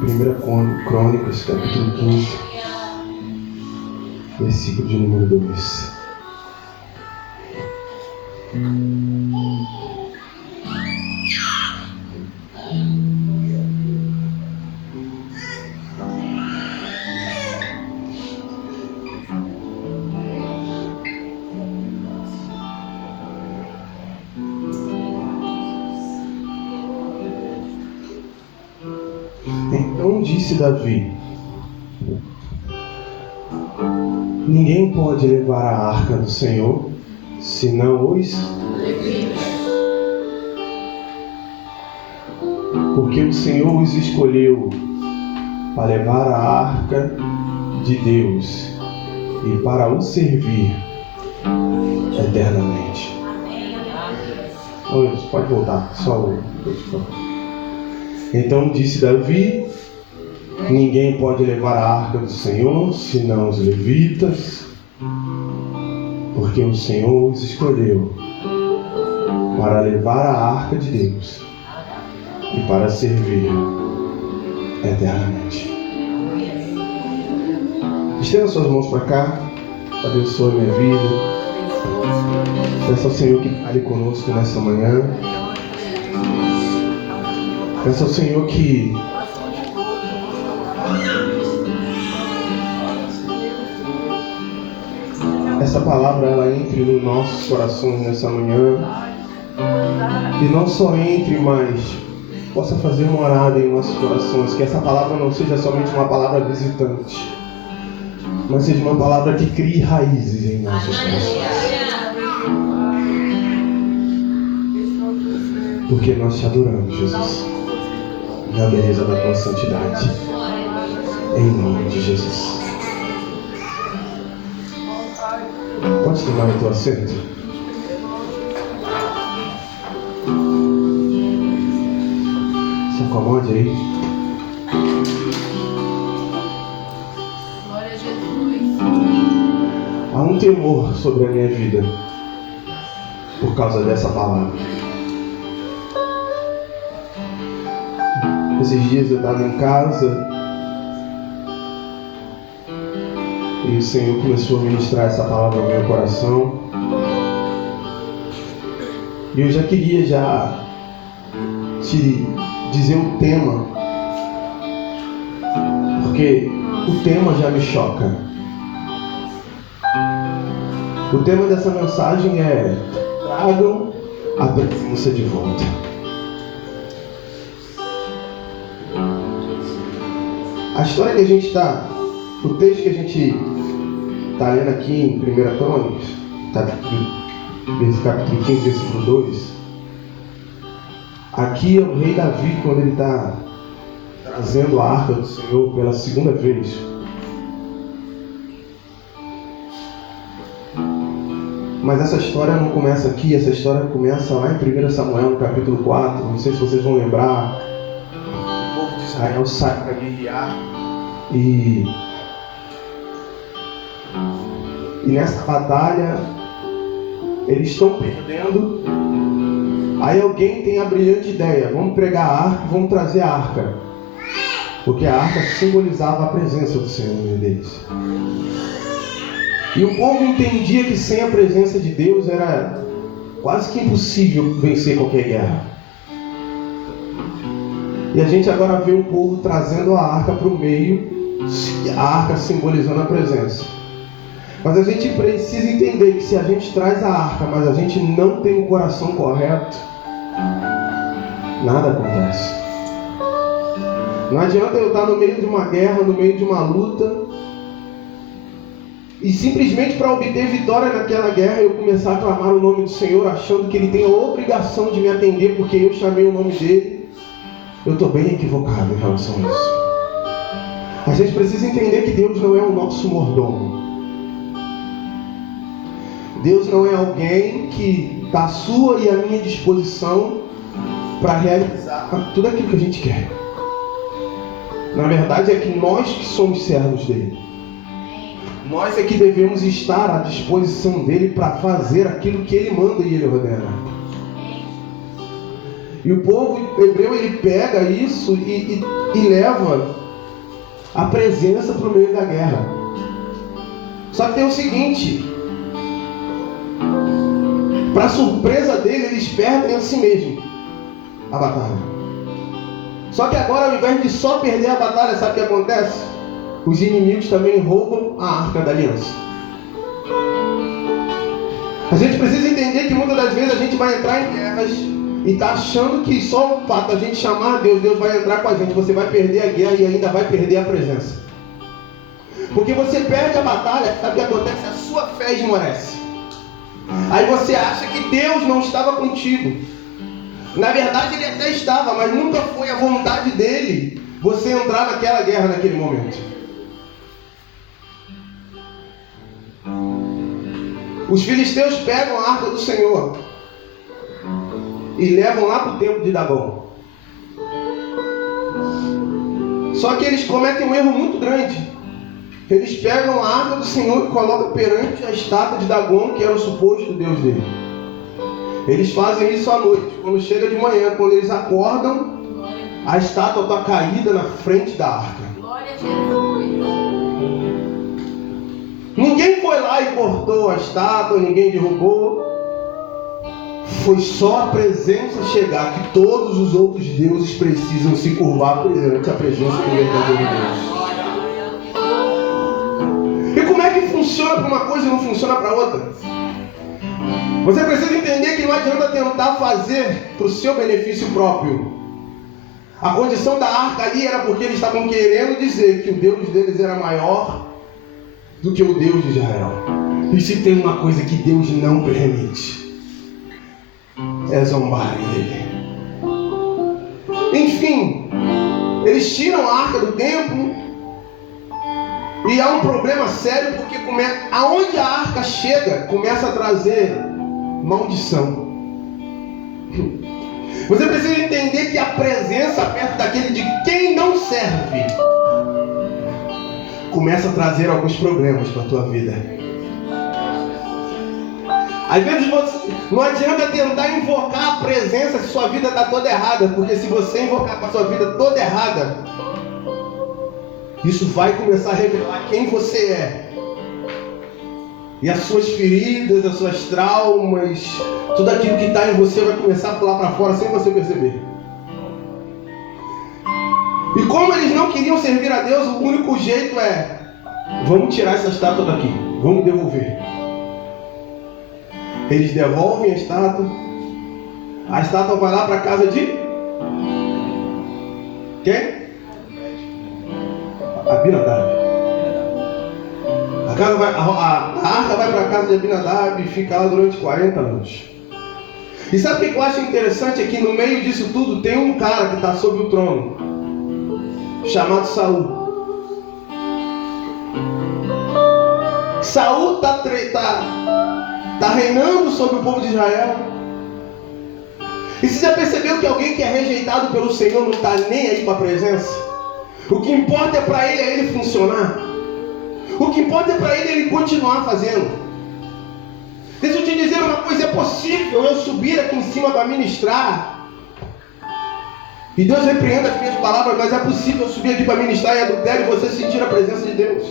1 Crônicas, capítulo 15, versículo de número 2. Então disse Davi: ninguém pode levar a arca do Senhor, senão os levitas, porque o Senhor os escolheu para levar a arca de Deus e para o servir eternamente. Pode voltar, só o. Então disse Davi: ninguém pode levar a arca do Senhor, senão os levitas, porque o Senhor os escolheu para levar a arca de Deus e para servir eternamente. Estenda suas mãos para cá, abençoe minha vida. Peça ao Senhor que fale conosco nessa manhã. Peça ao Senhor que essa palavra ela entre nos nossos corações nessa manhã, e não só entre, mas possa fazer morada em nossos corações, que essa palavra não seja somente uma palavra visitante, mas seja uma palavra que crie raízes em nossos corações, porque nós te adoramos, Jesus, na beleza da tua santidade, em nome de Jesus. Pode tomar o teu assento. Se acomode aí. Glória a Jesus. Há um temor sobre a minha vida por causa dessa palavra. Esses dias eu estava em casa e o Senhor começou a ministrar essa palavra no meu coração. E eu já queria te dizer o tema, porque o tema já me choca. O tema dessa mensagem é: tragam a presença de volta. A história que a gente o texto que a gente está lendo aqui em 1 Crônicas, capítulo 15, versículo 2. Aqui é o rei Davi, quando ele está trazendo a arca do Senhor pela segunda vez. Mas essa história não começa aqui, essa história começa lá em 1 Samuel, no capítulo 4. Não sei se vocês vão lembrar. O povo de Israel sai para guerrear. E nessa batalha eles estão perdendo. Aí alguém tem a brilhante ideia: vamos pregar a arca, vamos trazer a arca, porque a arca simbolizava a presença do Senhor no meio deles. E o povo entendia que sem a presença de Deus era quase que impossível vencer qualquer guerra. E a gente agora vê o povo trazendo a arca para o meio, a arca simbolizando a presença. Mas a gente precisa entender que se a gente traz a arca, mas a gente não tem o coração correto, nada acontece. Não adianta eu estar no meio de uma guerra, no meio de uma luta, e simplesmente para obter vitória naquela guerra eu começar a clamar o nome do Senhor, achando que Ele tem a obrigação de me atender porque eu chamei o nome dEle. Eu estou bem equivocado em relação a isso. A gente precisa entender que Deus não é o nosso mordomo. Deus não é alguém que está à sua e à minha disposição para realizar tudo aquilo que a gente quer. Na verdade é que nós que somos servos dele. Nós é que devemos estar à disposição dele para fazer aquilo que ele manda e ele ordena. E o povo hebreu, ele pega isso e leva a presença para o meio da guerra. Só que tem o seguinte: para surpresa dele, eles perdem a si mesmo a batalha. Só que agora, ao invés de só perder a batalha, sabe o que acontece? Os inimigos também roubam a arca da aliança. A gente precisa entender que muitas das vezes a gente vai entrar em guerras e está achando que só o fato da gente chamar a Deus, Deus vai entrar com a gente. Você vai perder a guerra e ainda vai perder a presença. Porque você perde a batalha, sabe o que acontece? A sua fé esmorece. Aí você acha que Deus não estava contigo. Na verdade ele até estava, mas nunca foi a vontade dele você entrar naquela guerra naquele momento. Os filisteus pegam a arca do Senhor e levam lá para o templo de Dagom. Só que eles cometem um erro muito grande. Eles pegam a arca do Senhor e colocam perante a estátua de Dagom, que era o suposto Deus dele. Eles fazem isso à noite. Quando chega de manhã, quando eles acordam, a estátua está caída na frente da arca. Glória a Jesus. Ninguém foi lá e cortou a estátua, ninguém derrubou. Foi só a presença chegar que todos os outros deuses precisam se curvar perante a presença do verdadeiro Deus. E como é que funciona para uma coisa e não funciona para outra? Você precisa entender que não adianta tentar fazer para o seu benefício próprio. A condição da arca ali era porque eles estavam querendo dizer que o Deus deles era maior do que o Deus de Israel. E se tem uma coisa que Deus não permite, é zombar dele. Enfim, eles tiram a arca do templo e há um problema sério, porque aonde a arca chega, começa a trazer maldição. Você precisa entender que a presença perto daquele de quem não serve começa a trazer alguns problemas para a tua vida. Às vezes não adianta tentar invocar a presença se sua vida está toda errada, porque se você invocar com a sua vida toda errada, isso vai começar a revelar quem você é. E as suas feridas, as suas traumas, tudo aquilo que está em você vai começar a pular para fora sem você perceber. E como eles não queriam servir a Deus, o único jeito é: vamos tirar essa estátua daqui, vamos devolver. Eles devolvem a estátua vai lá para a casa de quem? Abinadab. A arca vai para a casa de Abinadab e fica lá durante 40 anos. E sabe o que eu acho interessante? É que no meio disso tudo tem um cara que está sobre o trono, chamado Saul. Saul está reinando sobre o povo de Israel. E você já percebeu que alguém que é rejeitado pelo Senhor não está nem aí com a presença? O que importa é para ele funcionar. O que importa é para ele continuar fazendo. Deixa eu te dizer uma coisa: é possível eu subir aqui em cima para ministrar, e Deus repreenda as minhas palavras, mas é possível eu subir aqui para ministrar em adultério e você sentir a presença de Deus.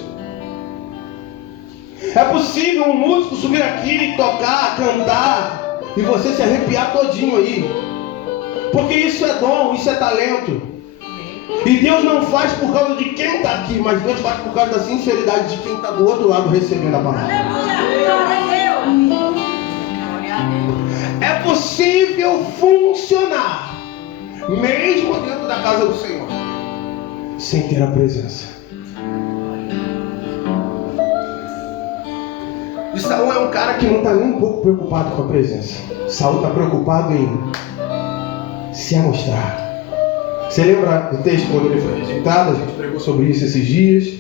É possível um músico subir aqui e tocar, cantar, e você se arrepiar todinho aí. Porque isso é dom, isso é talento. E Deus não faz por causa de quem está aqui, mas Deus faz por causa da sinceridade de quem está do outro lado recebendo a palavra. É possível funcionar mesmo dentro da casa do Senhor sem ter a presença. E Saul é um cara que não está nem um pouco preocupado com a presença. Saul está preocupado em se amostrar. Você lembra do texto quando ele foi rejeitado? A gente pregou sobre isso esses dias.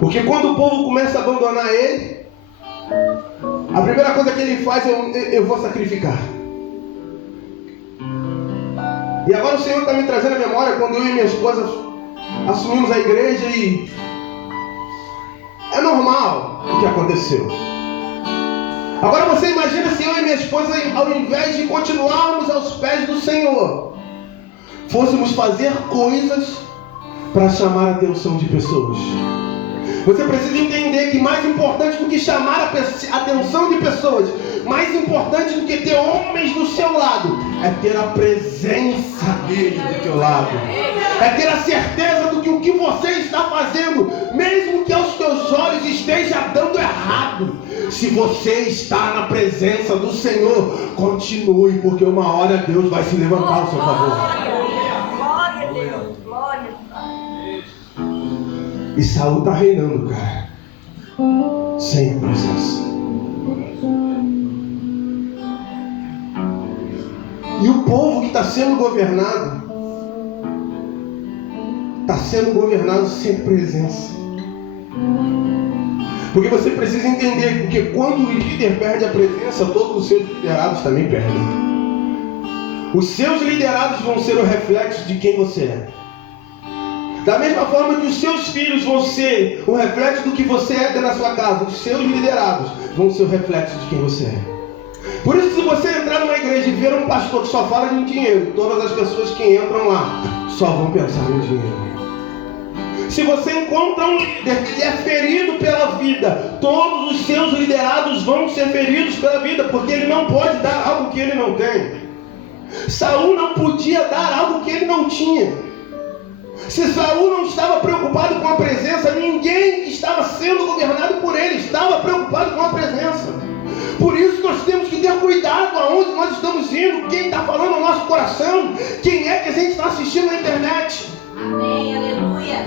Porque quando o povo começa a abandonar ele, a primeira coisa que ele faz é: eu vou sacrificar. E agora o Senhor está me trazendo a memória quando eu e minha esposa assumimos a igreja, e é normal o que aconteceu. Agora você imagina se eu e minha esposa, ao invés de continuarmos aos pés do Senhor, fôssemos fazer coisas para chamar a atenção de pessoas. Você precisa entender que mais importante do que chamar a atenção de pessoas, mais importante do que ter homens do seu lado, é ter a presença dele do teu lado. É ter a certeza do que o que você está fazendo, mesmo que aos teus olhos esteja dando errado, se você está na presença do Senhor, continue, porque uma hora Deus vai se levantar ao seu favor. E Saul está reinando, cara, sem a presença. E o povo que está sendo governado sem presença. Porque você precisa entender que quando o líder perde a presença, todos os seus liderados também perdem. Os seus liderados vão ser o reflexo de quem você é. Da mesma forma que os seus filhos vão ser o reflexo do que você é dentro da sua casa, os seus liderados vão ser o reflexo de quem você é. Por isso, se você entrar numa igreja e ver um pastor que só fala em dinheiro, todas as pessoas que entram lá só vão pensar em dinheiro. Se você encontra um líder que é ferido pela vida, todos os seus liderados vão ser feridos pela vida, porque ele não pode dar algo que ele não tem. Saul não podia dar algo que ele não tinha. Se Saul não estava preocupado com a presença, ninguém que estava sendo governado por ele estava preocupado com a presença. Por isso nós temos que ter cuidado aonde nós estamos indo, quem está falando no nosso coração, quem é que a gente está assistindo na internet. Amém, aleluia.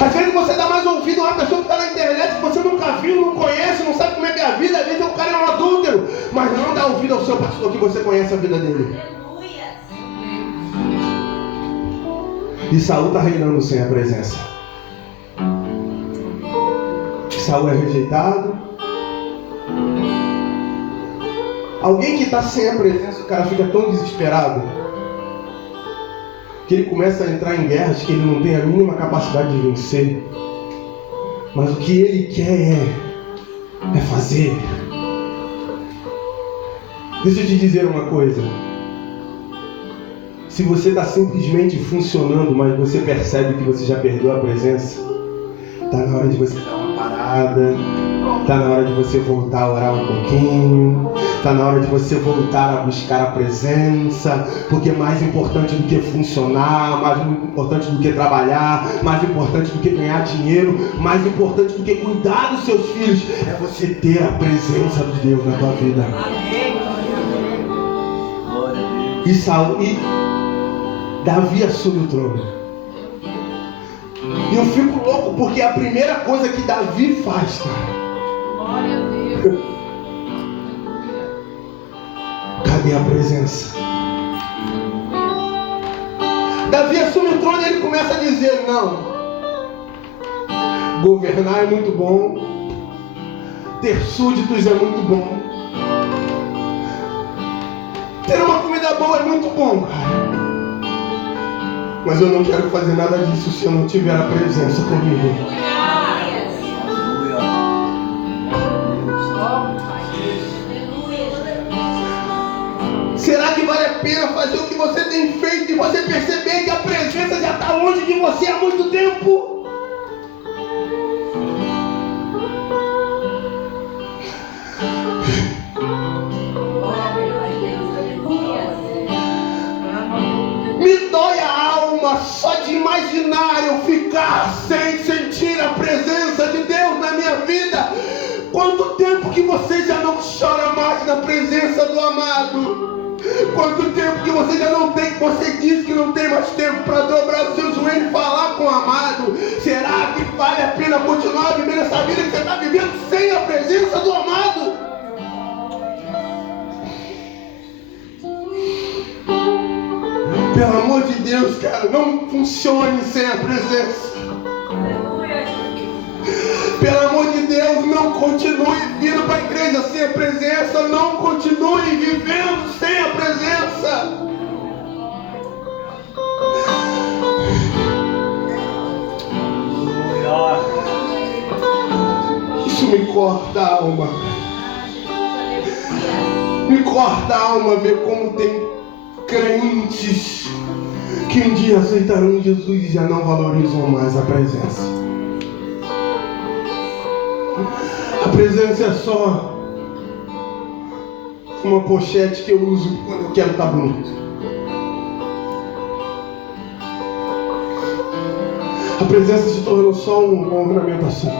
Às vezes você dá mais ouvido a uma pessoa que está na internet que você nunca viu, não conhece, não sabe como é que é a vida. Às vezes o cara é um adúltero, mas não dá ouvido ao seu pastor que você conhece a vida dele. E Saul está reinando sem a presença. Saul é rejeitado. Alguém que está sem a presença, o cara fica tão desesperado que ele começa a entrar em guerras que ele não tem a mínima capacidade de vencer. Mas o que ele quer é fazer. Deixa eu te dizer uma coisa. Se você está simplesmente funcionando, mas você percebe que você já perdeu a presença, está na hora de você dar uma parada, está na hora de você voltar a orar um pouquinho, está na hora de você voltar a buscar a presença, porque mais importante do que funcionar, mais importante do que trabalhar, mais importante do que ganhar dinheiro, mais importante do que cuidar dos seus filhos, é você ter a presença de Deus na tua vida. E Davi assume o trono. E eu fico louco porque a primeira coisa que Davi faz, cara. Glória a Deus. Cadê a presença? Davi assume o trono e ele começa a dizer: não, governar é muito bom, ter súditos é muito bom, ter uma comida boa é muito bom, cara. Mas eu não quero fazer nada disso se eu não tiver a presença comigo. Será que vale a pena fazer o que você tem feito e você perceber que a presença já está longe de você há muito tempo? Me dói a alma só de imaginar eu ficar sem sentir a presença de Deus na minha vida. Quanto tempo que você já não chora mais na presença do amado? Quanto tempo que você já não tem, que você diz que não tem mais tempo para dobrar os seus joelhos e falar com o amado? Será que vale a pena continuar vivendo essa vida que você está vivendo sem a presença do amado? Pelo amor de Deus, cara, não funcione sem a presença. Pelo amor de Deus, não continue vindo para a igreja sem a presença. Não continue vivendo sem a presença. Isso me corta a alma. Me corta a alma ver como tem crentes que um dia aceitarão Jesus e já não valorizam mais a presença. A presença é só uma pochete que eu uso quando eu quero estar bonito. A presença se tornou só uma ornamentação.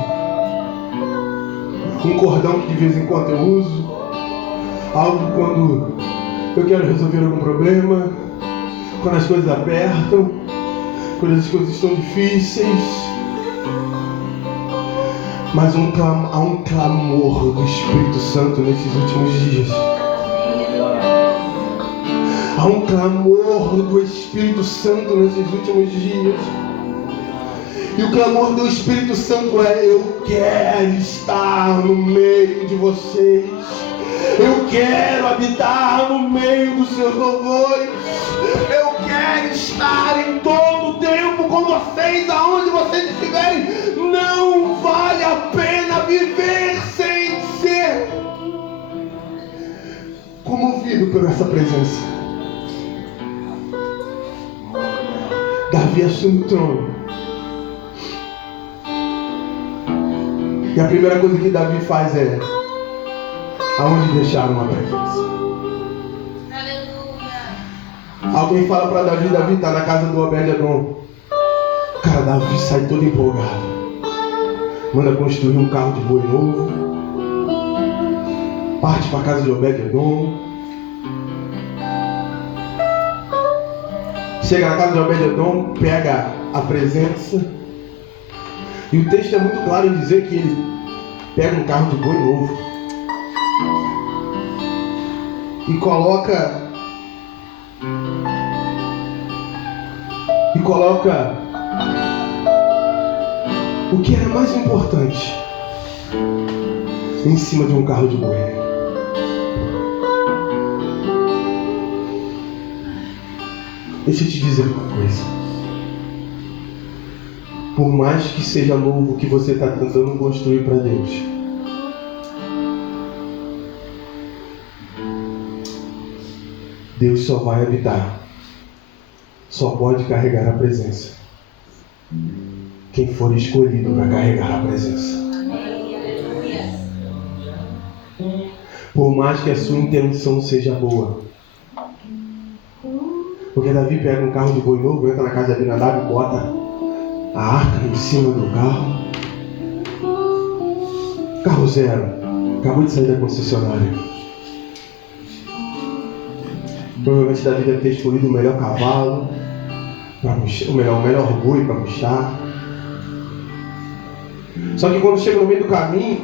Um cordão que de vez em quando eu uso. Algo quando eu quero resolver algum problema. Quando as coisas apertam. Quando as coisas estão difíceis. Mas há um clamor do Espírito Santo nesses últimos dias. Há um clamor do Espírito Santo nesses últimos dias. E o clamor do Espírito Santo é: eu quero estar no meio de vocês. Eu quero habitar no meio dos seus louvores. Eu quero estar em todo o tempo com vocês, aonde vocês estiverem. Não vale a pena viver sem ser comovido por essa presença. Davi assume o trono. E a primeira coisa que Davi faz é: aonde deixaram a presença? Aleluia. Alguém fala para Davi: Davi está na casa do Obed-Edom. Cara, Davi sai todo empolgado. Manda construir um carro de boi novo. Parte para a casa de Obed-Edom. Chega na casa de Obed-Edom, pega a presença. E o texto é muito claro em dizer que ele pega um carro de boi novo e coloca o que era mais importante em cima de um carro de boi. Deixa eu te dizer uma coisa. Por mais que seja novo o que você está tentando construir para Deus, Deus só vai habitar, só pode carregar a presença quem for escolhido para carregar a presença. Por mais que a sua intenção seja boa. Porque Davi pega um carro de boi novo, entra na casa de Abinadab e bota a arca em cima do carro. Carro zero, acabou de sair da concessionária. Provavelmente Davi deve ter escolhido o melhor cavalo para puxar, o melhor boi para puxar. Só que quando chega no meio do caminho,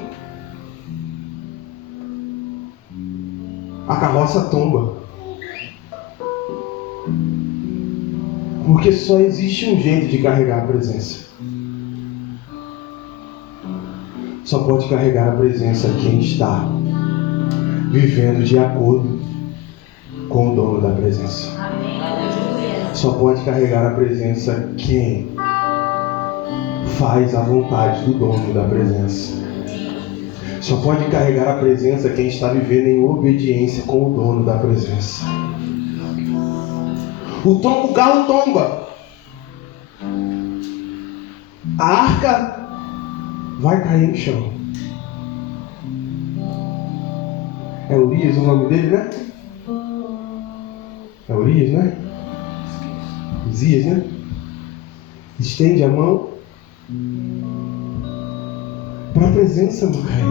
a carroça tomba. Porque só existe um jeito de carregar a presença. Só pode carregar a presença quem está vivendo de acordo com o dono da presença. Só pode carregar a presença quem faz a vontade do dono da presença. Só pode carregar a presença quem está vivendo em obediência com o dono da presença. O carro tomba. A arca vai cair no chão. É Urias o nome dele, né? É Urias, né? Uzias, né? Estende a mão para a presença do Rei.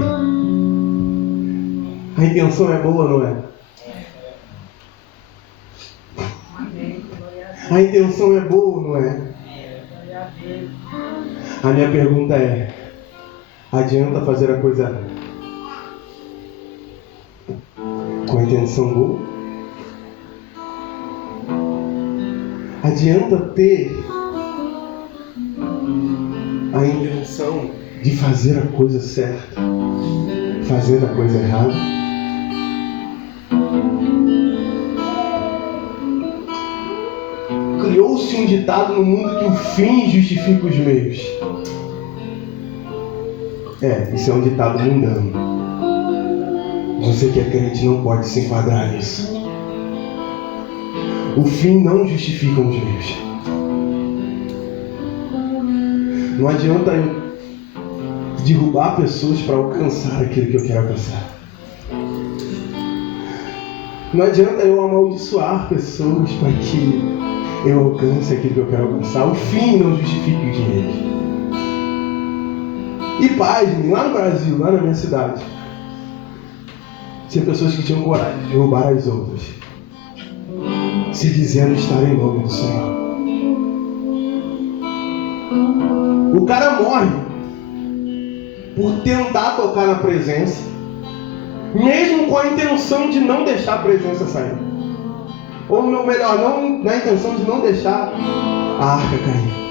A intenção é boa, não é? A intenção é boa, não é? A minha pergunta é: adianta fazer a coisa com a intenção boa? Adianta ter a intenção de fazer a coisa certa, fazer a coisa errada? Criou-se um ditado no mundo que o fim justifica os meios. Isso é um ditado mundano. Você que é crente não pode se enquadrar nisso. O fim não justifica os meios. Não adianta eu derrubar pessoas para alcançar aquilo que eu quero alcançar. Não adianta eu amaldiçoar pessoas para que eu alcance aquilo que eu quero alcançar. O fim não justifica os meios. E pasmem, lá no Brasil, lá na minha cidade, tinha pessoas que tinham coragem de derrubar as outras, se dizendo estar em nome do Senhor. O cara morre por tentar tocar na presença, mesmo com a intenção de não deixar a presença sair. Ou melhor, não na intenção de não deixar a arca cair.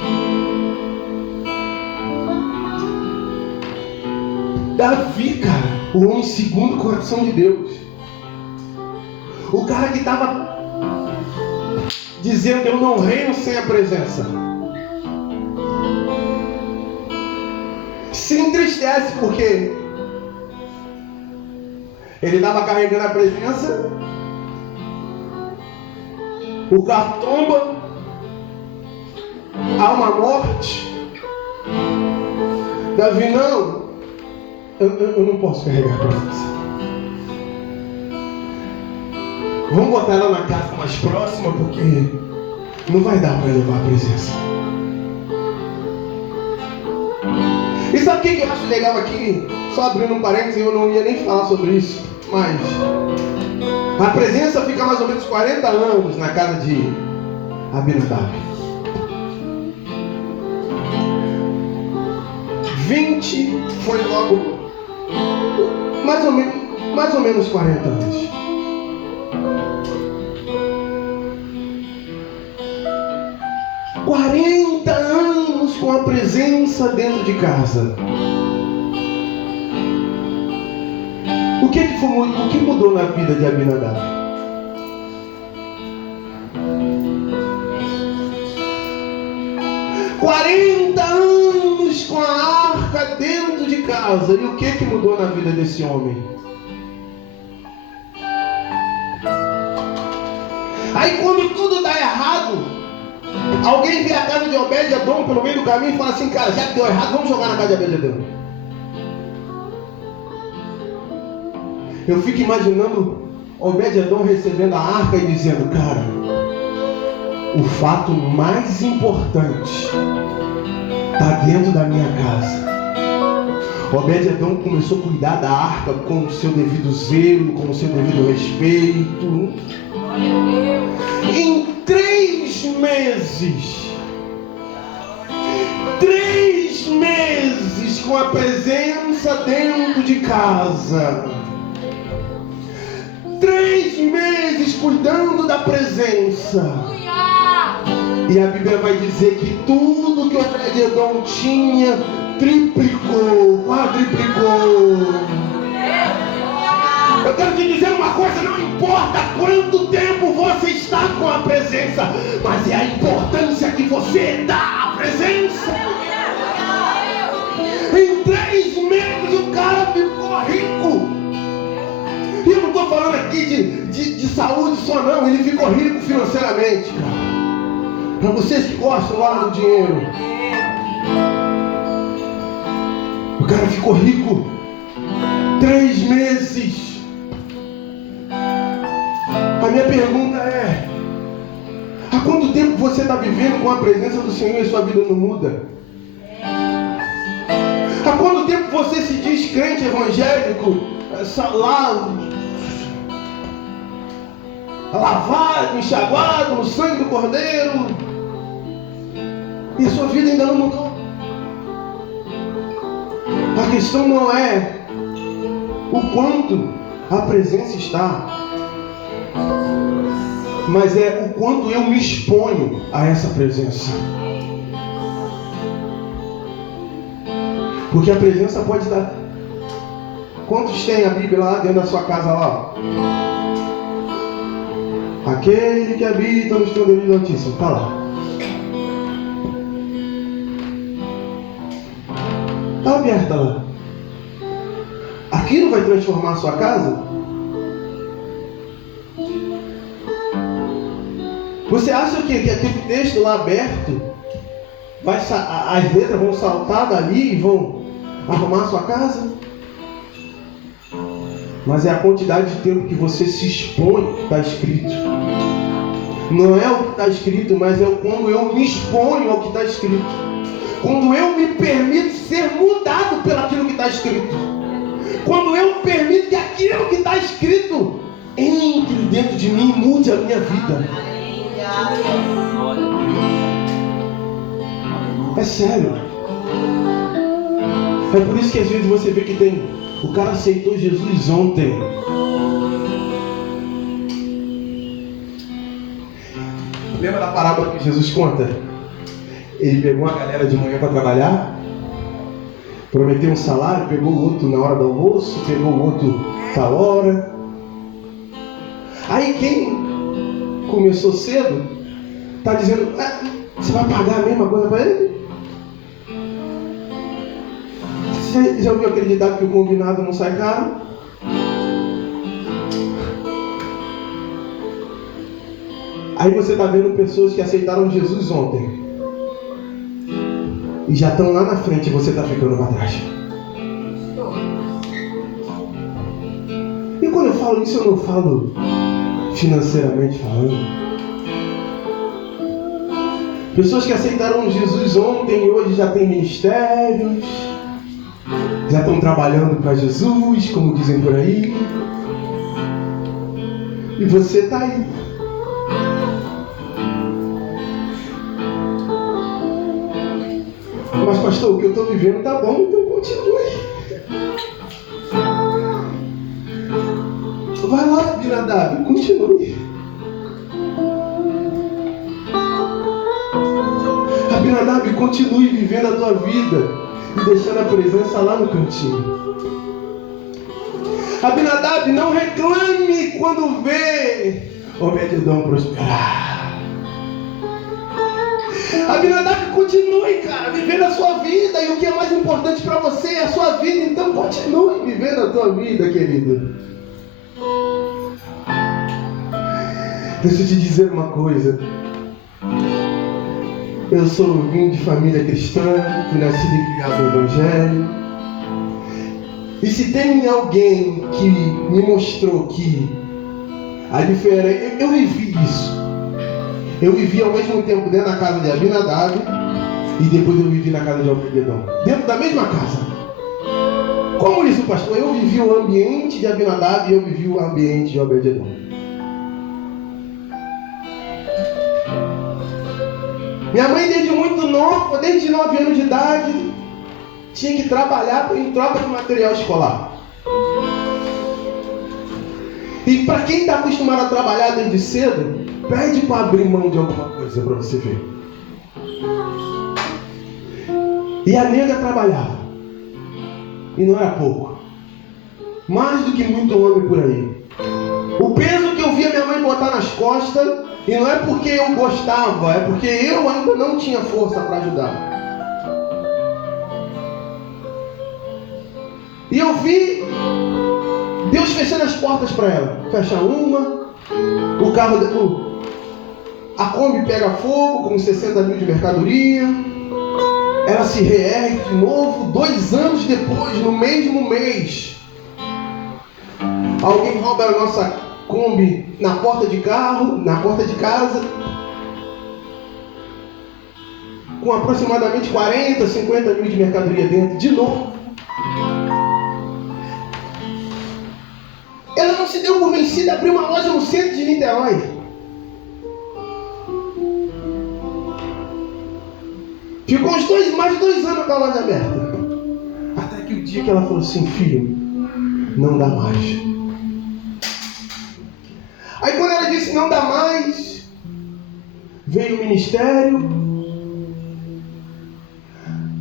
Davi, cara, o homem segundo o coração de Deus. O cara que estava dizendo: eu não reino sem a presença. Se entristece porque ele estava carregando a presença, o carro tomba, há uma morte. Davi, não, eu não posso carregar a presença. Vamos botar ela na casa mais próxima, porque não vai dar para levar a presença. E sabe o que eu acho legal aqui? Só abrindo um parênteses, eu não ia nem falar sobre isso, mas a presença fica mais ou menos 40 anos na casa de Abinadab. 20 foi logo mais ou menos 40 anos. "40 anos com a presença dentro de casa." O que mudou na vida de Abinadab? "40 anos com a arca dentro de casa." E o que mudou na vida desse homem? Aí quando tudo dá errado, alguém vê a casa de Obed-Edom pelo meio do caminho e fala assim: cara, já que deu errado, vamos jogar na casa de Obed-Edom. Eu fico imaginando Obed-Edom recebendo a arca e dizendo: cara, o fato mais importante está dentro da minha casa. Obed-Edom começou a cuidar da arca com o seu devido zelo, com o seu devido respeito. Em 3 meses, 3 meses com a presença dentro de casa, 3 meses cuidando da presença. E a Bíblia vai dizer que tudo que Obed-Edom tinha triplicou, quadriplicou. Eu quero te dizer uma coisa: não importa quanto tempo você está com a presença, mas é a importância que você dá à presença. Em 3 meses o cara ficou rico. E eu não estou falando aqui de saúde só não, ele ficou rico financeiramente, cara. Para vocês que gostam lá do dinheiro, o cara ficou rico. 3 meses. A minha pergunta é: há quanto tempo você está vivendo com a presença do Senhor e sua vida não muda? Há quanto tempo você se diz crente evangélico, lavado, enxaguado no sangue do Cordeiro, e a sua vida ainda não mudou? A questão não é o quanto a presença está, mas é o quanto eu me exponho a essa presença. Porque a presença pode estar... Quantos tem a Bíblia lá dentro da sua casa lá? Aquele que habita no esconderijo do Altíssimo, está lá. Está aberta lá. Aquilo vai transformar a sua casa? Você acha que aquele texto lá aberto, as letras vão saltar dali e vão arrumar a sua casa? Mas é a quantidade de tempo que você se expõe que está escrito. Não é o que está escrito, mas é quando eu me exponho ao que está escrito. Quando eu me permito ser mudado pelaquilo que está escrito. Quando eu permito que aquilo que está escrito entre dentro de mim e mude a minha vida. É sério. É por isso que às vezes você vê que tem... O cara aceitou Jesus ontem. Lembra da parábola que Jesus conta? Ele pegou uma galera de manhã para trabalhar, prometeu um salário, pegou o outro na hora do almoço, pegou o outro tal hora. Aí quem começou cedo está dizendo, você vai pagar a mesma coisa para ele? Você já ouviu aquele ditado que o combinado não sai caro? Aí você está vendo pessoas que aceitaram Jesus ontem e já estão lá na frente e você está ficando para trás. E quando eu falo isso, eu não falo financeiramente falando. Pessoas que aceitaram Jesus ontem e hoje já têm ministérios, já estão trabalhando para Jesus, como dizem por aí. E você está aí. Mas pastor, o que eu estou vivendo está bom, então continue. Vai lá, Abinadab, continue. Abinadab, continue vivendo a tua vida e deixando a presença lá no cantinho. Abinadab, não reclame quando vê Obed-edom prosperar. Abinadab, continue, cara, vivendo a sua vida. E o que é mais importante para você é a sua vida. Então continue vivendo a tua vida, querido. Deixa eu te dizer uma coisa. Eu vim de família cristã, fui nascido e criado no Evangelho. E se tem alguém que me mostrou que a diferença... Eu vivi isso. Eu vivi ao mesmo tempo dentro da casa de Abinadab e depois eu vivi na casa de Obed-edom. Dentro da mesma casa. Como isso, pastor? Eu vivi o ambiente de Abinadab e eu vivi o ambiente de Obed-edom. Minha mãe, desde muito nova, desde 9 anos de idade, tinha que trabalhar em troca de material escolar. E para quem está acostumado a trabalhar desde cedo, pede para abrir mão de alguma coisa para você ver. E a nega trabalhava. E não era pouco. Mais do que muito homem por aí. O peso que eu via minha mãe botar nas costas, e não é porque eu gostava, é porque eu ainda não tinha força para ajudar. E eu vi Deus fechando as portas para ela. Fecha uma, o carro, a Kombi pega fogo com 60 mil de mercadoria, ela se reergue de novo. 2 anos depois, no mesmo mês, alguém rouba a nossa Kombi na porta de carro, na porta de casa, com aproximadamente 40, 50 mil de mercadoria dentro, de novo. Ela não se deu por vencida, abriu uma loja no centro de Niterói. Ficou mais de 2 anos com a loja aberta. Até que o dia que ela falou assim, filho, não dá mais. Aí quando ela disse não dá mais, veio o ministério.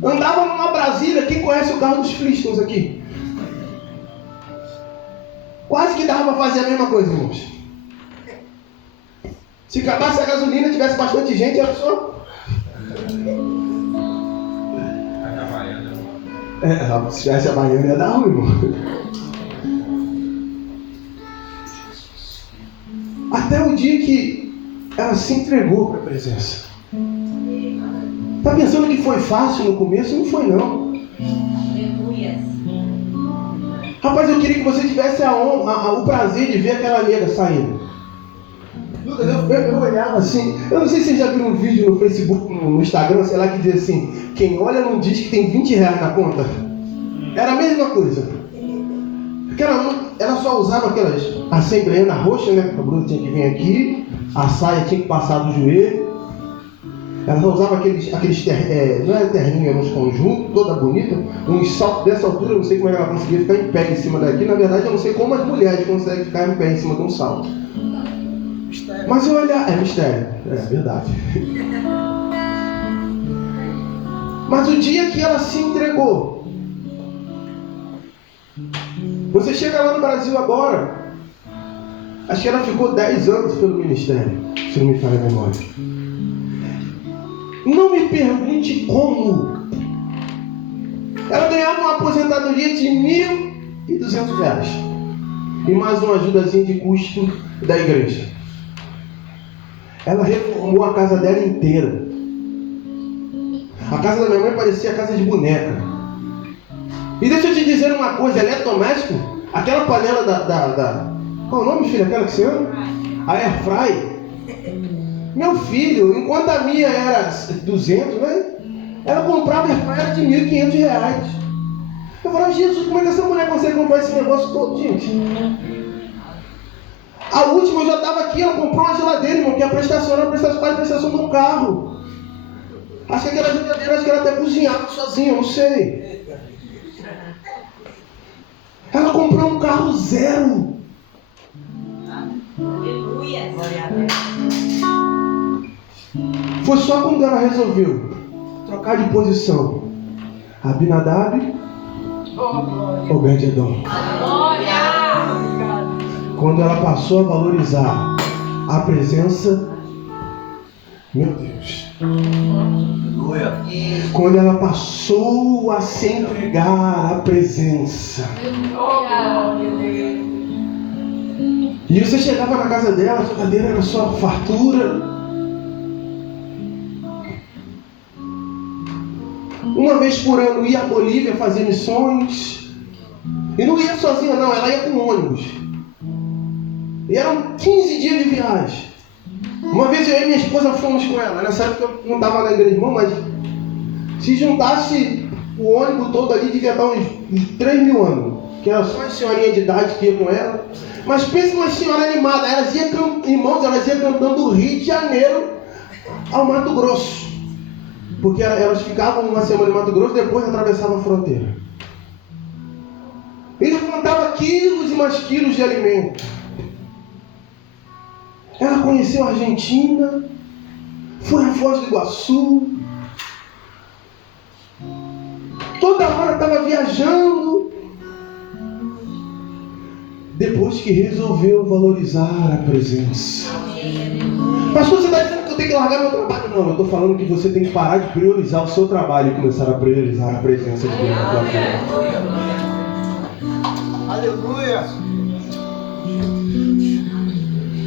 Andava numa Brasília, quem conhece o carro dos Flintstones aqui? Quase que dava para fazer a mesma coisa, irmãos. Se acabasse a gasolina, tivesse bastante gente, era só... se tivesse a Baiana, ia dar ruim, irmão. Até o dia que ela se entregou para a presença. Está pensando que foi fácil no começo? Não foi, não. Aleluia. Rapaz, eu queria que você tivesse o prazer de ver aquela nega saindo. Lucas, eu olhava assim. Eu não sei se você já viu um vídeo no Facebook, no Instagram, sei lá, que diz assim: quem olha não diz que tem 20 reais na conta. Era a mesma coisa. Porque ela só usava aquelas assembleianas roxas, né? A blusa tinha que vir aqui, a saia tinha que passar do joelho. Ela só usava aqueles não era terninho, era uns conjuntos, toda bonita, uns saltos dessa altura. Eu não sei como é que ela conseguia ficar em pé em cima daqui. Na verdade, eu não sei como as mulheres conseguem ficar em pé em cima de um salto. Mas eu olhava, é mistério, é verdade. Mas o dia que ela se entregou, você chega lá no Brasil agora, acho que ela ficou 10 anos pelo ministério, se não me falha a memória. Não me pergunte como. Ela ganhava uma aposentadoria de R$1.200 e mais uma ajudazinha de custo da igreja. Ela reformou a casa dela inteira. A casa da minha mãe parecia a casa de boneca. E deixa eu te dizer uma coisa, eletrodoméstico, aquela panela qual é o nome, filho? Aquela que você ama? A Airfry. Meu filho, enquanto a minha era 200, né? Ela comprava Airfry de R$1.500. Eu falava: Jesus, como é que essa mulher consegue comprar esse negócio todo, gente? A última eu já estava aqui, ela comprou uma geladeira, irmão, que a prestação era a prestação de um carro. Acho que aquela geladeira, acho que ela até cozinhava sozinha, eu não sei. Ela comprou um carro zero. Aleluia. Foi só quando ela resolveu trocar de posição. Abinadab, Obed-edom. Glória. Quando ela passou a valorizar a presença, meu Deus. Quando ela passou a se entregar à presença. E você chegava na casa dela, a geladeira era só fartura. Uma vez por ano ia à Bolívia fazer missões. E não ia sozinha não, ela ia com ônibus. E eram 15 dias de viagem. Uma vez eu e minha esposa fomos com ela. Nessa época eu não estava na igreja, irmão, mas se juntasse o ônibus todo ali, devia estar uns 3.000 anos. Que era só uma senhorinha de idade que ia com ela. Mas pensa numa senhora animada. Elas iam cantando do Rio de Janeiro ao Mato Grosso. Porque elas ficavam uma semana em Mato Grosso e depois atravessavam a fronteira. Ele levantava quilos e mais quilos de alimento. Ela conheceu a Argentina, foi a Foz do Iguaçu. Toda hora estava viajando. Depois que resolveu valorizar a presença. Pastor, você está dizendo que eu tenho que largar meu trabalho? Não, eu estou falando que você tem que parar de priorizar o seu trabalho e começar a priorizar a presença de Deus na sua vida. Aleluia!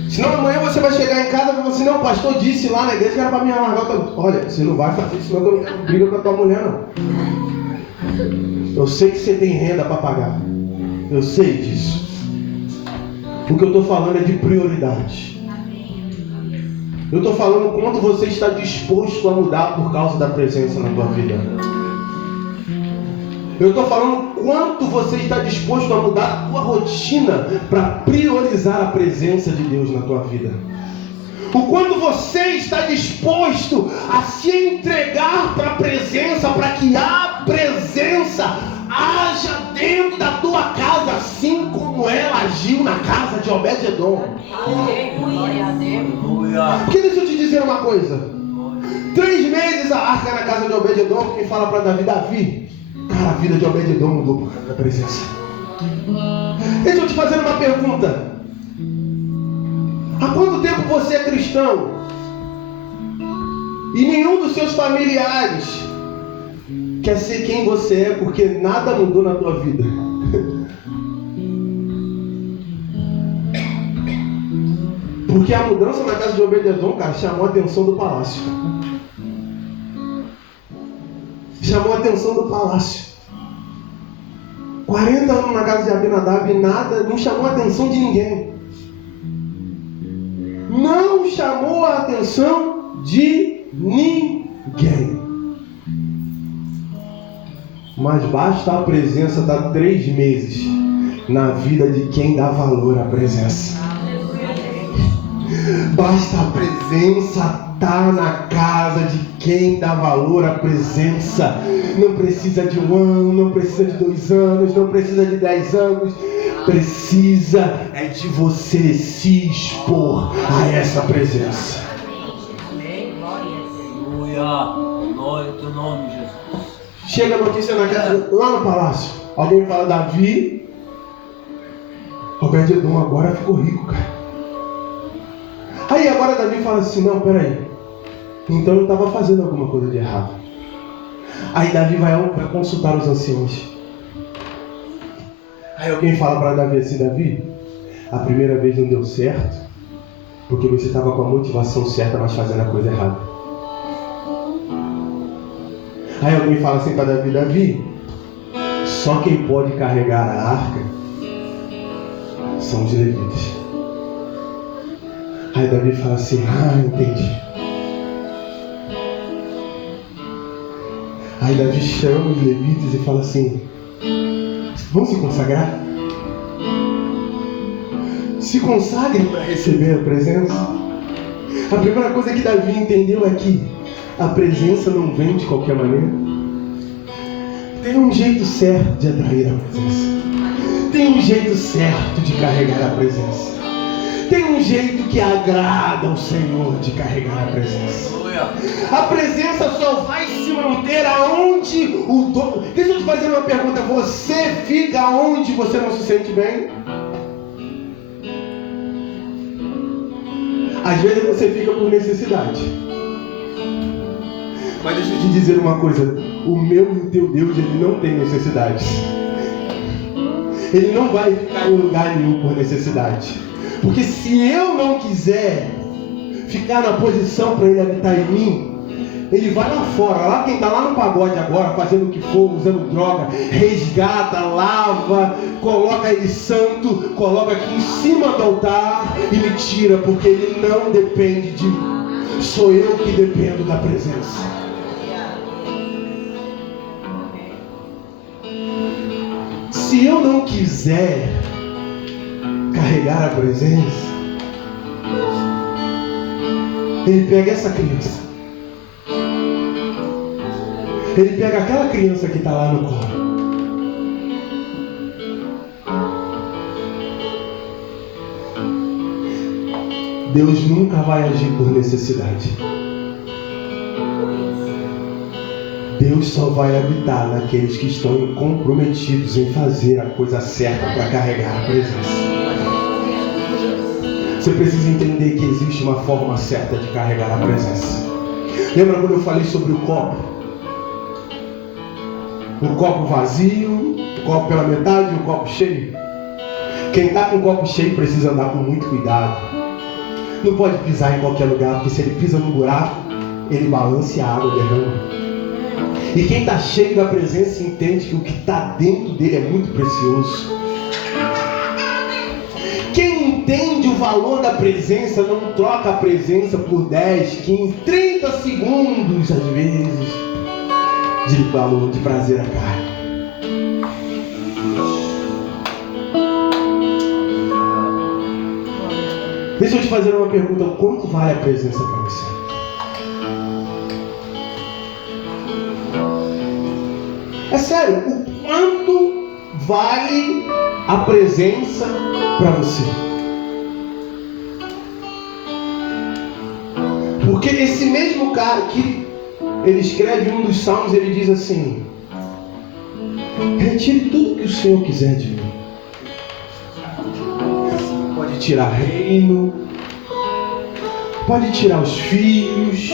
Senão amanhã você vai chegar em casa e vai falar assim: não, o pastor disse lá na igreja que era para me largar o trabalho. Olha, você não vai fazer isso, senão eu não brigo com a tua mulher, não. Eu sei que você tem renda para pagar. Eu sei disso. O que eu estou falando é de prioridade. Eu estou falando quanto você está disposto a mudar por causa da presença na tua vida. Eu estou falando quanto você está disposto a mudar a tua rotina para priorizar a presença de Deus na tua vida. O quanto você está disposto a se entregar para a presença, para que a presença haja dentro da tua casa, assim como ela agiu na casa de Obed-edom. Porque deixa eu te dizer uma coisa. 3 meses a arca na casa de Obed-edom. Quem fala para Davi, cara, a vida de Obed-edom mudou por causa da presença. Deixa eu te fazer uma pergunta. Há quanto tempo você é cristão e nenhum dos seus familiares quer ser quem você é porque nada mudou na tua vida? Porque a mudança na casa de Obed-Edom, cara, chamou a atenção do palácio. Chamou a atenção do palácio. 40 anos na casa de Abinadab e nada, não chamou a atenção de ninguém. Não chamou a atenção de ninguém. Mas basta a presença dar 3 meses na vida de quem dá valor à presença. Basta a presença estar na casa de quem dá valor à presença. Não precisa de 1 ano, não precisa de 2 anos, não precisa de 10 anos. Precisa é de você se expor a essa presença. Aleluia. Glória ao teu nome, Jesus. Chega a notícia na casa, lá no palácio. Alguém fala, Davi, Obed-Edom agora ficou rico, cara. Aí agora Davi fala assim, não, peraí. Então eu estava fazendo alguma coisa de errado. Aí Davi vai consultar os anciãos. Aí alguém fala para Davi assim, Davi, a primeira vez não deu certo, porque você estava com a motivação certa, mas fazendo a coisa errada. Aí alguém fala assim para Davi, Davi, só quem pode carregar a arca são os levitas. Aí Davi fala assim, entendi. Aí Davi chama os levitas e fala assim, vamos se consagrar? Se consagrem para receber a presença. A primeira coisa que Davi entendeu é que a presença não vem de qualquer maneira. Tem um jeito certo de atrair a presença. Tem um jeito certo de carregar a presença. Tem um jeito que agrada ao Senhor de carregar a presença. A presença só vai se manter aonde o dono... Deixa eu te fazer uma pergunta. Você fica onde você não se sente bem? Às vezes você fica por necessidade. Mas deixa eu te dizer uma coisa. O meu e o teu Deus, ele não tem necessidades. Ele não vai ficar em lugar nenhum por necessidade. Porque se eu não quiser ficar na posição para ele habitar em mim, ele vai lá fora, lá quem está lá no pagode agora, fazendo o que for, usando droga, resgata, lava, coloca ele santo, coloca aqui em cima do altar e me tira, porque ele não depende de mim. Sou eu que dependo da presença. Se eu não quiser carregar a presença, ele pega essa criança. Ele pega aquela criança que está lá no colo. Deus nunca vai agir por necessidade. Deus só vai habitar naqueles que estão comprometidos em fazer a coisa certa para carregar a presença. Você precisa entender que existe uma forma certa de carregar a presença. Lembra quando eu falei sobre o copo? O copo vazio, o copo pela metade e o copo cheio. Quem está com o copo cheio precisa andar com muito cuidado. Não pode pisar em qualquer lugar, porque se ele pisa no buraco, ele balança e a água derrama. E quem está cheio da presença entende que o que está dentro dele é muito precioso. Quem entende o valor da presença não troca a presença por 10, 15, 30 segundos, às vezes, de valor, de prazer à carne. Deixa eu te fazer uma pergunta. Quanto vale a presença para você? É sério, o quanto vale a presença para você? Porque esse mesmo cara que ele escreve um dos salmos, ele diz assim: retire tudo que o Senhor quiser de mim. Pode tirar reino, pode tirar os filhos,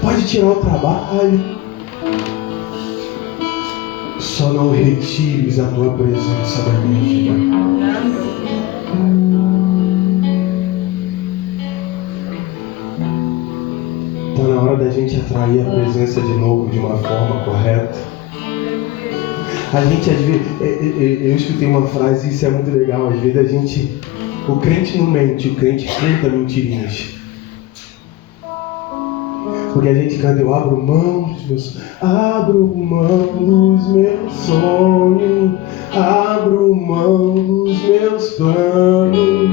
pode tirar o trabalho, só não retires a tua presença da minha vida. Está na hora da gente atrair a presença de novo de uma forma correta. A gente às vezes, eu escutei uma frase, isso é muito legal, às vezes o crente não mente, o crente canta mentirinhas. Porque a gente canta, eu abro mão dos meus sonhos, abro mão dos meus planos,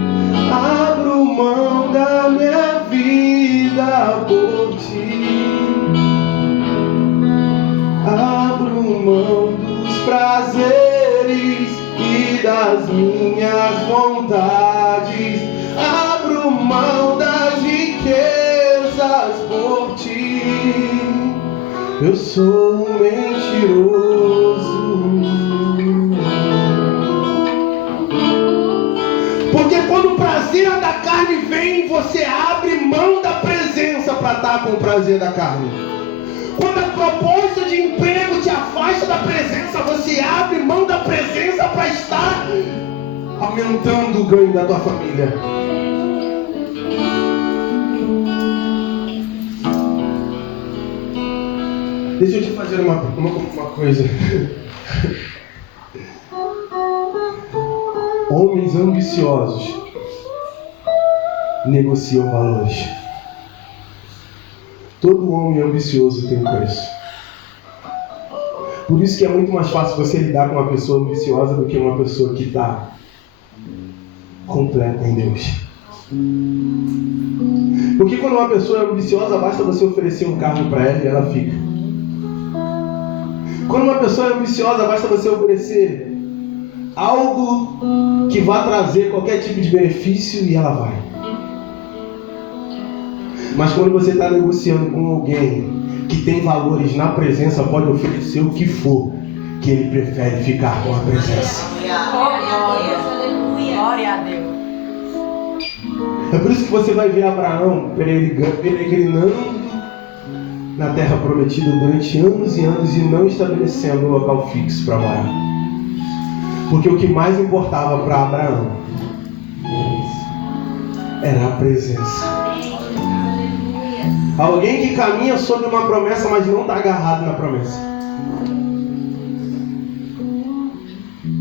abro mão da minha vida por ti, abro mão dos prazeres e das minhas vontades, abro mão das riquezas por ti. Eu sou um mentiroso. Porque quando o prazer da carne vem, você abre mão da presença para estar com o prazer da carne. Quando a proposta de emprego te afasta da presença, você abre mão da presença para estar aumentando o ganho da tua família. Deixa eu te fazer uma coisa. Homens ambiciosos negociam valores. Todo homem ambicioso tem um preço. Por isso que é muito mais fácil você lidar com uma pessoa ambiciosa do que uma pessoa que está completa em Deus. Porque quando uma pessoa é ambiciosa, basta você oferecer um carro para ela e ela fica. Quando uma pessoa é ambiciosa, basta você oferecer algo que vá trazer qualquer tipo de benefício e ela vai. Mas quando você está negociando com alguém que tem valores na presença, pode oferecer o que for, que ele prefere ficar com a presença. Glória a Deus. É por isso que você vai ver Abraão peregrinando na terra prometida durante anos e anos e não estabelecendo um local fixo para morar. Porque o que mais importava para Abraão era a presença. Alguém que caminha sobre uma promessa, mas não está agarrado na promessa.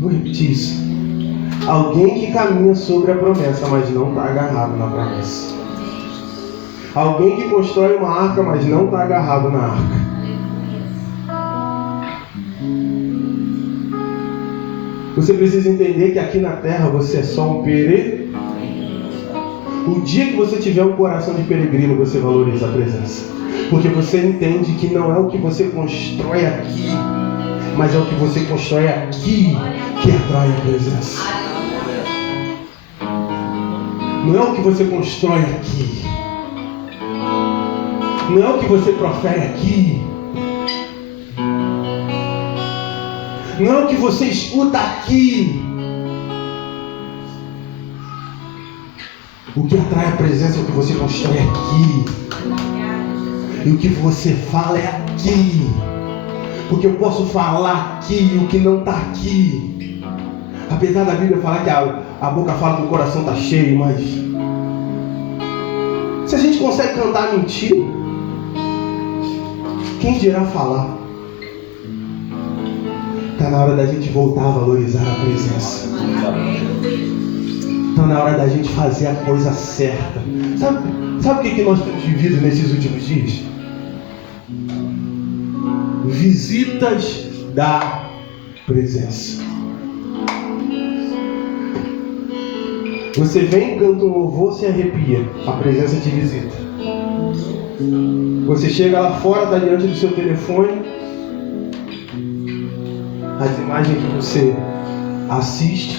Vou repetir isso. Alguém que caminha sobre a promessa, mas não está agarrado na promessa. Alguém que constrói uma arca, mas não está agarrado na arca. Você precisa entender que aqui na terra você é só um peregrino. O dia que você tiver um coração de peregrino, você valoriza a presença. Porque você entende que não é o que você constrói aqui, mas é o que você constrói aqui que atrai a presença. Não é o que você constrói aqui, não é o que você profere aqui, não é o que você escuta aqui. O que atrai a presença é o que você constrói aqui. E o que você fala é aqui. Porque eu posso falar aqui o que não está aqui. Apesar da Bíblia falar que a boca fala que o coração está cheio, mas se a gente consegue cantar mentira, quem dirá falar? Está na hora da gente voltar a valorizar a presença. Está na hora da gente fazer a coisa certa. Sabe o que nós temos vivido nesses últimos dias? Visitas da presença. Você vem, canta um louvor, se arrepia. A presença te visita. Você chega lá fora, está diante do seu telefone. As imagens que você assiste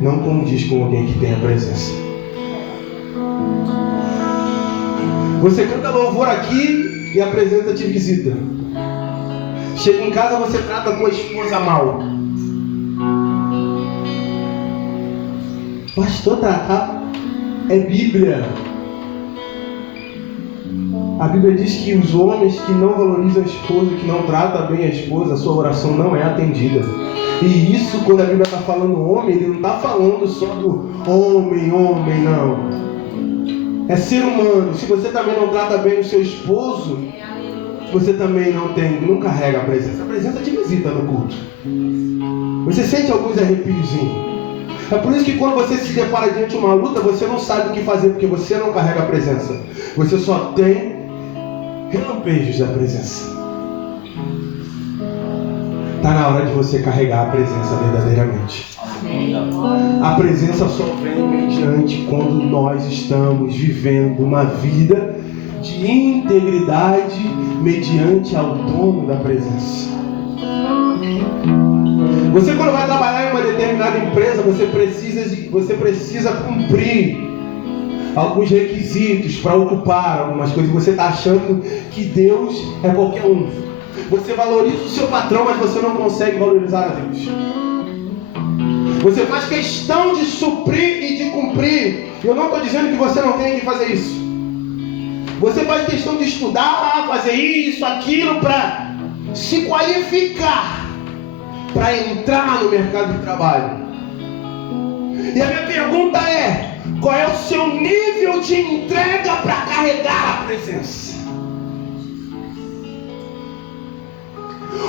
não condiz com alguém que tem a presença. Você canta louvor aqui e a presença te visita. Chega em casa, você trata a tua esposa mal. Pastor, tratar é Bíblia. A Bíblia diz que os homens que não valorizam a esposa, que não tratam bem a esposa, a sua oração não é atendida. E isso, quando a Bíblia está falando homem, ele não está falando só do homem, não. é ser humano. Se você também não trata bem o seu esposo, você também não carrega a presença. A presença te visita no culto. Você sente alguns arrepiozinhos. É por isso que quando você se depara diante de uma luta, você não sabe o que fazer, porque você não carrega a presença. Você só tem relampejos da presença. Está na hora de você carregar a presença verdadeiramente. A presença só vem mediante quando nós estamos vivendo uma vida de integridade mediante ao dono da presença. Você, quando vai trabalhar em uma determinada empresa, você precisa cumprir alguns requisitos para ocupar algumas coisas. Você está achando que Deus é qualquer um. Você valoriza o seu patrão, mas você não consegue valorizar a Deus. Você faz questão de suprir e de cumprir. Eu não estou dizendo que você não tem que fazer isso. Você faz questão de estudar, fazer isso, aquilo, para se qualificar, para entrar no mercado de trabalho. E a minha pergunta é: qual é o seu nível de entrega para carregar a presença?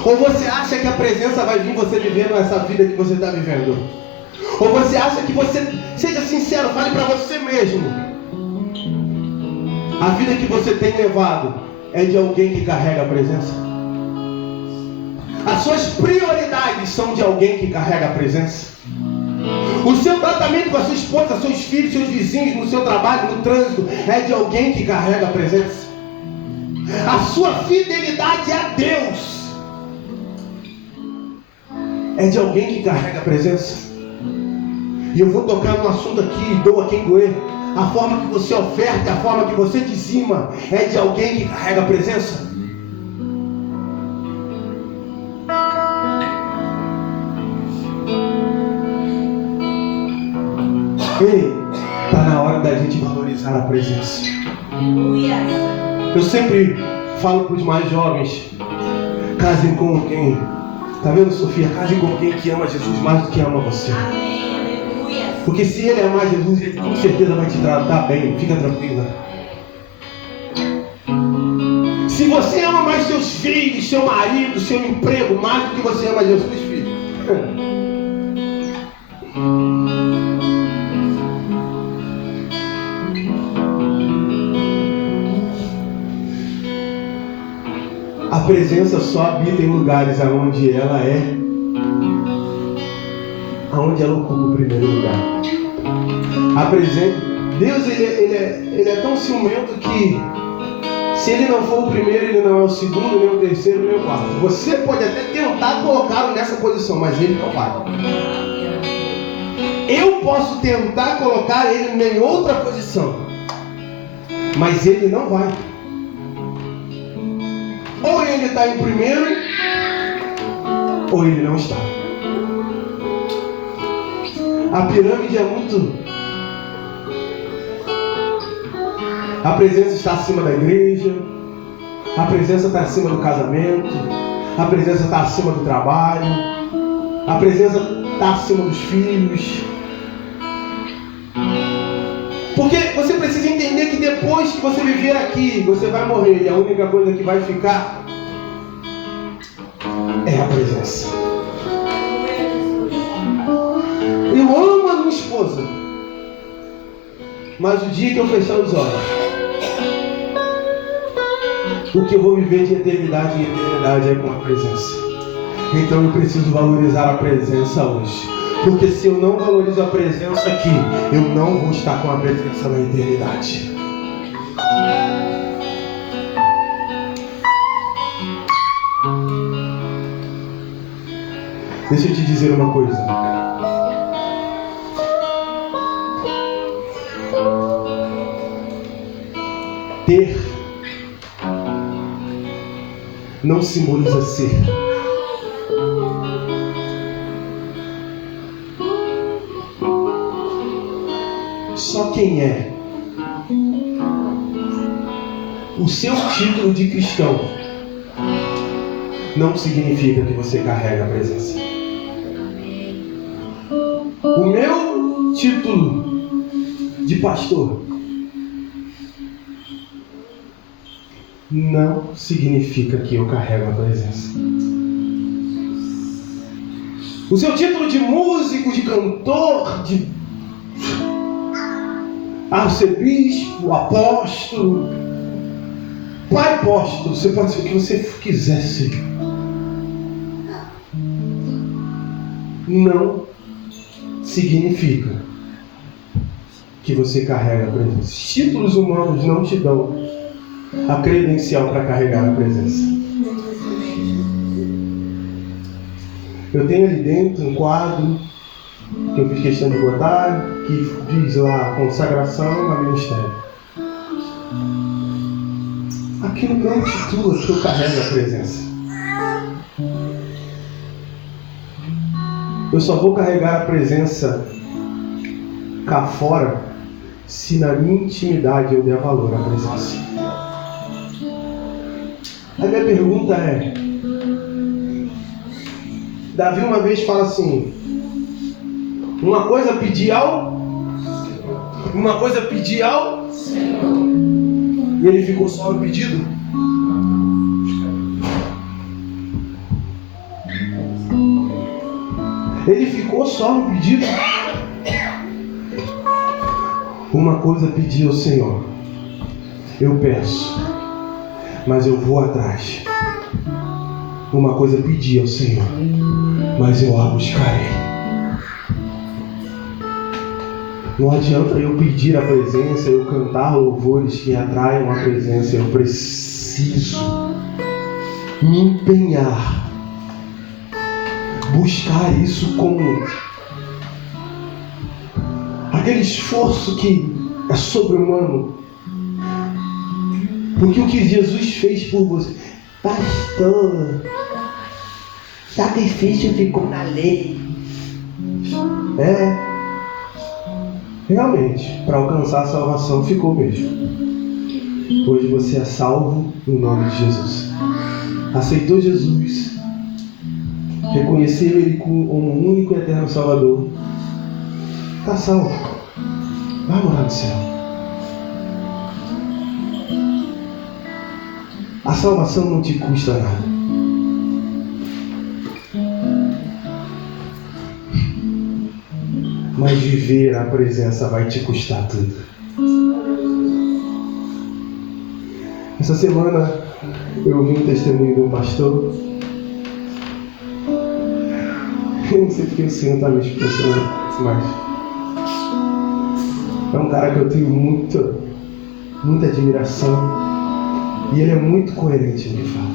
Ou você acha que a presença vai vir você vivendo essa vida que você está vivendo? Ou você acha que você... Seja sincero, fale para você mesmo. A vida que você tem levado é de alguém que carrega a presença? As suas prioridades são de alguém que carrega a presença? O seu tratamento com a sua esposa, seus filhos, seus vizinhos, no seu trabalho, no trânsito, é de alguém que carrega a presença? A sua fidelidade a Deus é de alguém que carrega a presença? E eu vou tocar num assunto aqui, doa quem doer. A forma que você oferta, a forma que você dizima, é de alguém que carrega a presença? Ei, está na hora da gente valorizar a presença. Eu sempre falo para os mais jovens: casem com alguém. Tá vendo, Sofia? Casem com alguém que ama Jesus mais do que ama você. Porque se ele amar Jesus, ele com certeza vai te tratar bem. Fica tranquila. Se você ama mais seus filhos, seu marido, seu emprego, mais do que você ama Jesus, filho, a presença só habita em lugares onde ela ocupa o primeiro lugar. A presença, Deus ele é tão ciumento que se ele não for o primeiro, ele não é o segundo, nem o terceiro, nem o quarto. Você pode até tentar colocá-lo nessa posição, mas ele não vai. Eu posso tentar colocar ele em outra posição, mas ele não vai. Ou ele está em primeiro, ou ele não está. A pirâmide é muito... A presença está acima da igreja, a presença está acima do casamento, a presença está acima do trabalho, a presença está acima dos filhos. Porque você precisa entender que depois que você viver aqui, você vai morrer, e a única coisa que vai ficar é a presença. Eu amo a minha esposa, mas o dia que eu fechar os olhos, o que eu vou viver de eternidade em eternidade é com a presença. Então eu preciso valorizar a presença hoje. Porque se eu não valorizo a presença aqui, eu não vou estar com a presença na eternidade. Deixa eu te dizer uma coisa. Ter não simboliza ser. Só quem é o seu título de cristão não significa que você carrega a presença. O meu título de pastor não significa que eu carrego a presença. O seu título de músico, de cantor, de arcebispo, apóstolo, pai apóstolo, você pode ser o que você quiser ser. Não significa que você carrega a presença. Os títulos humanos não te dão a credencial para carregar a presença. Eu tenho ali dentro um quadro que eu fiz questão de botar, que diz lá consagração a ministério. Aquilo não intitula que eu carrego a presença. Eu só vou carregar a presença cá fora se na minha intimidade eu der valor à presença. A minha pergunta é: Davi uma vez fala assim, uma coisa pedir ao Senhor, e ele ficou só no pedido? Ele ficou só no pedido? Uma coisa pedi ao Senhor, eu peço, mas eu vou atrás. Uma coisa pedi ao Senhor, mas eu a buscarei. Não adianta eu pedir a presença, eu cantar louvores que atraiam a presença. Eu preciso me empenhar, buscar isso como aquele esforço que é sobre-humano. Porque o que Jesus fez por você, pastor, sacrifício ficou na lei. Realmente, para alcançar a salvação ficou mesmo. Hoje você é salvo no nome de Jesus. Aceitou Jesus, reconheceu Ele como único e eterno Salvador. Está salvo. Vai morar no céu. A salvação não te custa nada. Mas viver a presença vai te custar tudo. Essa semana eu ouvi um testemunho de um pastor. Eu não sei porque o Senhor está me expressando, mas é um cara que eu tenho muita admiração. E ele é muito coerente no que fala.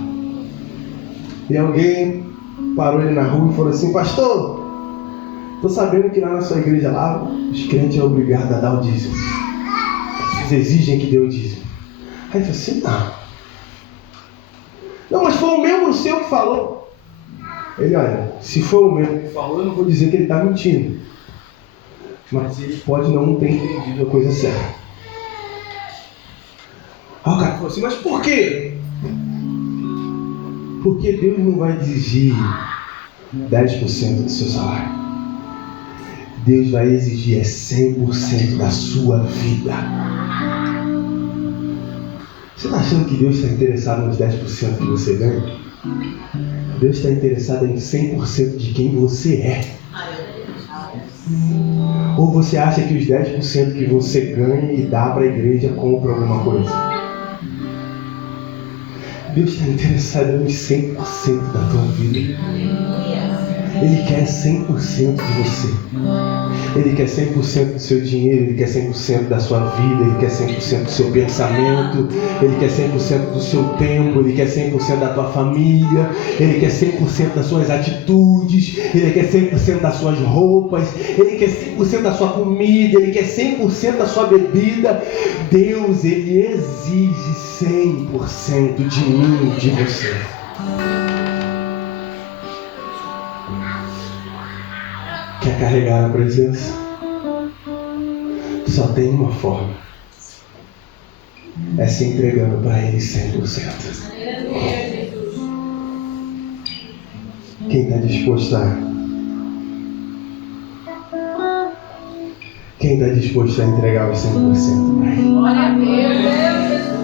E alguém parou ele na rua e falou assim: pastor, estou sabendo que lá na sua igreja lá, os crentes são obrigados a dar o dízimo. Vocês exigem que dê o dízimo. Aí ele falou assim: não, mas foi um membro seu que falou. Ele: olha, se for um membro que falou, eu não vou dizer que ele está mentindo. Mas ele pode não ter entendido a coisa certa. Aí o cara falou assim: mas por quê? Porque Deus não vai exigir 10% do seu salário. Deus vai exigir 100% da sua vida. Você está achando que Deus está interessado nos 10% que você ganha? Deus está interessado em 100% de quem você é. Ou você acha que os 10% que você ganha e dá para a igreja compra alguma coisa? Deus está interessado em 100% da tua vida. Ele quer 100% de você. Ele quer 100% do seu dinheiro, Ele quer 100% da sua vida, Ele quer 100% do seu pensamento, Ele quer 100% do seu tempo, Ele quer 100% da tua família, Ele quer 100% das suas atitudes, Ele quer 100% das suas roupas, Ele quer 100% da sua comida, Ele quer 100% da sua bebida. Deus, Ele exige 100% de mim e de você. Quer carregar a presença? Só tem uma forma. É se entregando para Ele 100%. Quem está disposto a... Quem está disposto a entregar os 100% para Ele? Glória a Deus.